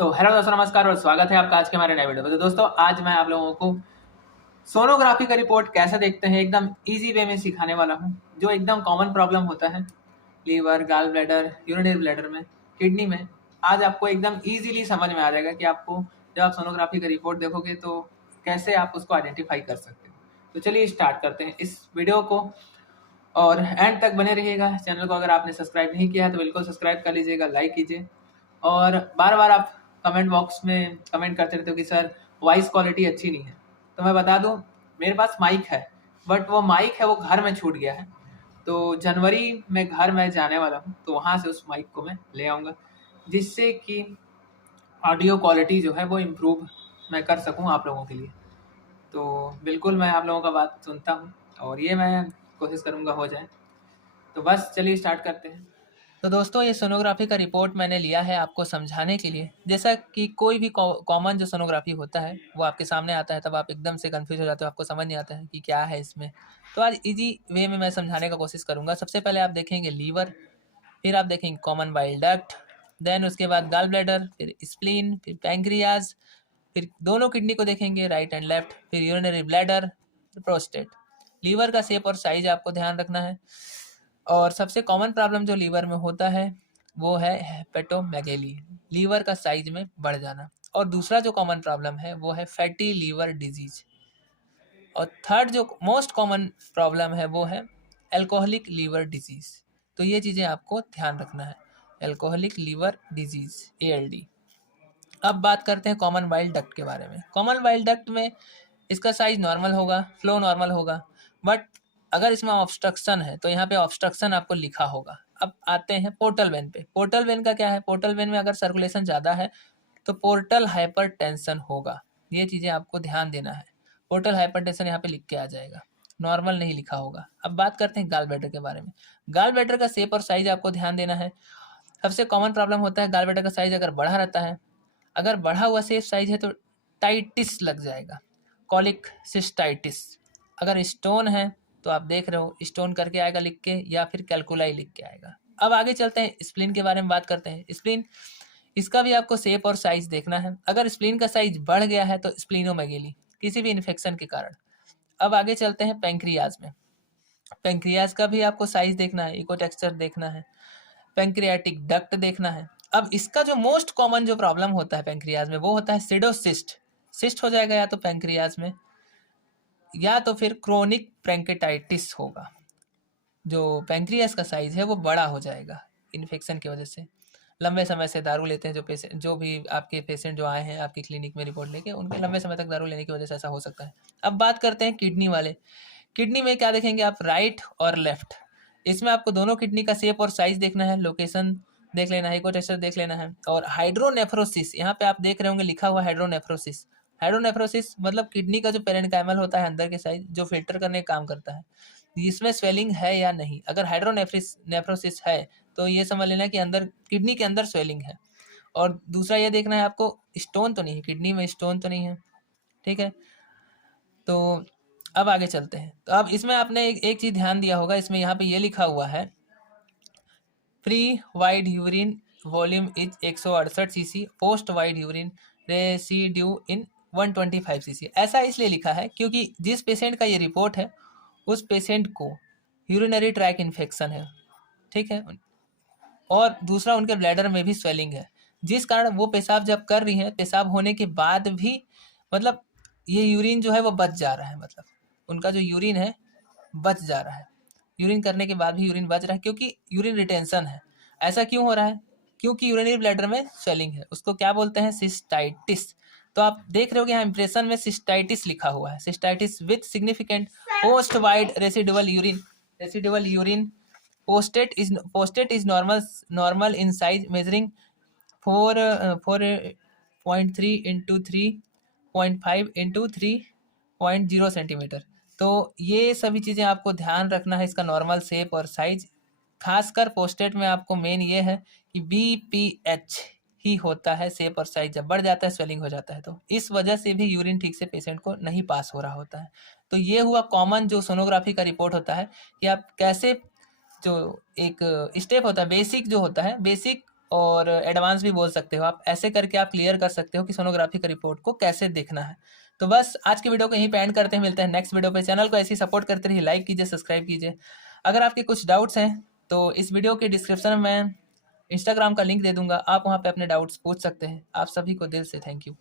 तो हेलो दोस्तों, नमस्कार और स्वागत है आपका आज के हमारे नए वीडियो में। तो दोस्तों आज मैं आप लोगों को सोनोग्राफी का रिपोर्ट कैसे देखते हैं एकदम इजी वे में सिखाने वाला हूं, जो एकदम कॉमन प्रॉब्लम होता है liver, gall bladder, urinary bladder में, किडनी में। आज आपको एकदम इजीली समझ में आ जाएगा कि आपको जब आप सोनोग्राफी का रिपोर्ट देखोगे तो कैसे आप उसको आइडेंटिफाई कर सकते हो। तो चलिए स्टार्ट करते हैं इस वीडियो को और एंड तक बने रहिएगा। चैनल को अगर आपने सब्सक्राइब नहीं किया है तो बिल्कुल सब्सक्राइब कर लीजिएगा, लाइक कीजिए। और बार बार आप कमेंट बॉक्स में कमेंट करते रहते हो कि सर वॉइस क्वालिटी अच्छी नहीं है। तो मैं बता दूं, मेरे पास माइक है बट वो माइक है वो घर में छूट गया है। तो जनवरी में घर में जाने वाला हूँ, तो वहाँ से उस माइक को मैं ले आऊँगा, जिससे कि ऑडियो क्वालिटी जो है वो इम्प्रूव मैं कर सकूँ आप लोगों के लिए। तो बिल्कुल मैं आप लोगों का बात सुनता हूँ और ये मैं कोशिश करूँगा हो जाए। तो बस चलिए स्टार्ट करते हैं। तो दोस्तों ये सोनोग्राफी का रिपोर्ट मैंने लिया है आपको समझाने के लिए। जैसा कि कोई भी कॉमन जो सोनोग्राफी होता है वो आपके सामने आता है, तब आप एकदम से कंफ्यूज हो जाते हो, आपको समझ नहीं आता है कि क्या है इसमें। तो आज इजी वे में मैं समझाने का कोशिश करूँगा। सबसे पहले आप देखेंगे लीवर, फिर आप देखेंगे कॉमन बाइल डक्ट, देन उसके बाद गॉल ब्लैडर, फिर स्प्लीन, फिर पैंक्रियाज, फिर दोनों किडनी को देखेंगे राइट एंड लेफ्ट, फिर यूरिनरी ब्लैडर, फिर प्रोस्टेट। लीवर का शेप और साइज आपको ध्यान रखना है। और सबसे कॉमन प्रॉब्लम जो लीवर में होता है वो है हेपेटोमेगेली, लीवर का साइज में बढ़ जाना। और दूसरा जो कॉमन प्रॉब्लम है वो है फैटी लीवर डिजीज। और थर्ड जो मोस्ट कॉमन प्रॉब्लम है वो है अल्कोहलिक लीवर डिजीज। तो ये चीज़ें आपको ध्यान रखना है, अल्कोहलिक लीवर डिजीज ALD। अब बात करते हैं कॉमन बाइल डक्ट के बारे में। कॉमन बाइल डक्ट में इसका साइज नॉर्मल होगा, फ्लो नॉर्मल होगा, बट अगर इसमें ऑब्स्ट्रक्शन है तो यहाँ पे ऑब्स्ट्रक्शन आपको लिखा होगा। अब आते हैं पोर्टल वेन पे। पोर्टल वेन का क्या है, पोर्टल वेन में अगर सर्कुलेशन ज़्यादा है तो पोर्टल हाइपरटेंशन होगा। ये चीज़ें आपको ध्यान देना है। पोर्टल हाइपरटेंशन यहाँ पे लिख के आ जाएगा, नॉर्मल नहीं लिखा होगा। अब बात करते हैं गॉल ब्लैडर के बारे में। गॉल ब्लैडर का शेप और साइज आपको ध्यान देना है। सबसे कॉमन प्रॉब्लम होता है गॉल ब्लैडर का साइज अगर बढ़ा रहता है, अगर बढ़ा हुआ शेप साइज है तो टाइटिस लग जाएगा, कॉलिक सिस्टाइटिस। अगर स्टोन है तो आप देख रहे हो स्टोन करके आएगा लिख के, या फिर कैलकुलाई लिख के आएगा। अब आगे चलते हैं स्प्लीन के बारे में बात करते हैं। स्प्लीन, इसका भी आपको शेप और साइज देखना है। अगर स्प्लीन का साइज बढ़ गया है तो स्प्लीनोमेगेली, किसी भी इन्फेक्शन के कारण। अब आगे चलते हैं पेंक्रियाज में। पेंक्रियाज का भी आपको साइज देखना है, इको टेक्सचर देखना है, पेंक्रियाटिक डक्ट देखना है। अब इसका जो मोस्ट कॉमन जो प्रॉब्लम होता है पेंक्रियाज में वो होता है सिडोसिस्ट। सिस्ट हो जाएगा या तो पेंक्रियाज में, या तो फिर क्रोनिक ब्रोंकिटाइटिस होगा। जो पेंक्रियाज का साइज है वो बड़ा हो जाएगा इन्फेक्शन की वजह से। लंबे समय से दारू लेते हैं जो पेशेंट, जो भी आपके पेशेंट जो आए हैं आपकी क्लिनिक में रिपोर्ट लेके, उनके लंबे समय तक दारू लेने की वजह से ऐसा हो सकता है। अब बात करते हैं किडनी वाले। किडनी में क्या देखेंगे आप, राइट और लेफ्ट। इसमें आपको दोनों किडनी का शेप और साइज देखना है, लोकेशन देख लेना है, इको टेक्सचर देख लेना है। और हाइड्रोनेफ्रोसिस, यहाँ पे आप देख रहे होंगे लिखा हुआ हाइड्रोनेफ्रोसिस। हाइड्रोनेफ्रोसिस मतलब किडनी का जो पेरेन्काइमल होता है अंदर के साइड, जो फिल्टर करने का काम करता है, इसमें स्वेलिंग है या नहीं। अगर हाइड्रोनेफ्रोसिस है तो ये समझ लेना कि अंदर किडनी के अंदर स्वेलिंग है। और दूसरा ये देखना है आपको स्टोन तो नहीं है, किडनी में स्टोन तो नहीं है, ठीक है। तो अब आगे चलते हैं। तो अब इसमें आपने एक चीज़ ध्यान दिया होगा, इसमें यहाँ पे ये लिखा हुआ है free wide urine volume is 168 CC, post wide urine residue in 125 CC. ऐसा इसलिए लिखा है क्योंकि जिस पेशेंट का ये रिपोर्ट है उस पेशेंट को यूरिनरी ट्रैक इन्फेक्शन है, ठीक है। और दूसरा उनके ब्लैडर में भी स्वेलिंग है, जिस कारण वो पेशाब जब कर रही हैं, पेशाब होने के बाद भी मतलब ये यूरिन जो है वो बच जा रहा है, मतलब उनका जो यूरिन है बच जा रहा है। यूरिन करने के बाद भी यूरिन बच रहा है क्योंकि यूरिन रिटेंशन है। ऐसा क्यों हो रहा है, क्योंकि यूरिनरी ब्लैडर में स्वेलिंग है। उसको क्या बोलते हैं, सिस्टाइटिस। तो आप देख रहे हो कि यहाँ इंप्रेशन में सिस्टाइटिस लिखा हुआ है, cystitis with significant post wide residual urine. Prostate is normal in size, measuring 4.3 into 3.5 into 3.0 centimetre. तो ये सभी चीज़ें आपको ध्यान रखना है, इसका नॉर्मल शेप और साइज। खासकर पोस्टेट में आपको मेन ये है कि BPH ही होता है, शेप और साइज जब बढ़ जाता है, स्वेलिंग हो जाता है, तो इस वजह से भी यूरिन ठीक से पेशेंट को नहीं पास हो रहा होता है। तो ये हुआ कॉमन जो सोनोग्राफी का रिपोर्ट होता है कि आप कैसे, जो एक स्टेप होता है बेसिक, जो होता है बेसिक और एडवांस भी बोल सकते हो आप। ऐसे करके आप क्लियर कर सकते हो कि सोनोग्राफी का रिपोर्ट को कैसे देखना है। तो बस आज की वीडियो को यहीं पे एंड करते हैं, मिलते हैं नेक्स्ट वीडियो पे। चैनल को ऐसे ही सपोर्ट करते रहिए, लाइक कीजिए, सब्सक्राइब कीजिए। अगर आपके कुछ डाउट्स हैं तो इस वीडियो के डिस्क्रिप्शन में इंस्टाग्राम का लिंक दे दूंगा, आप वहाँ पे अपने डाउट्स पूछ सकते हैं। आप सभी को दिल से थैंक यू।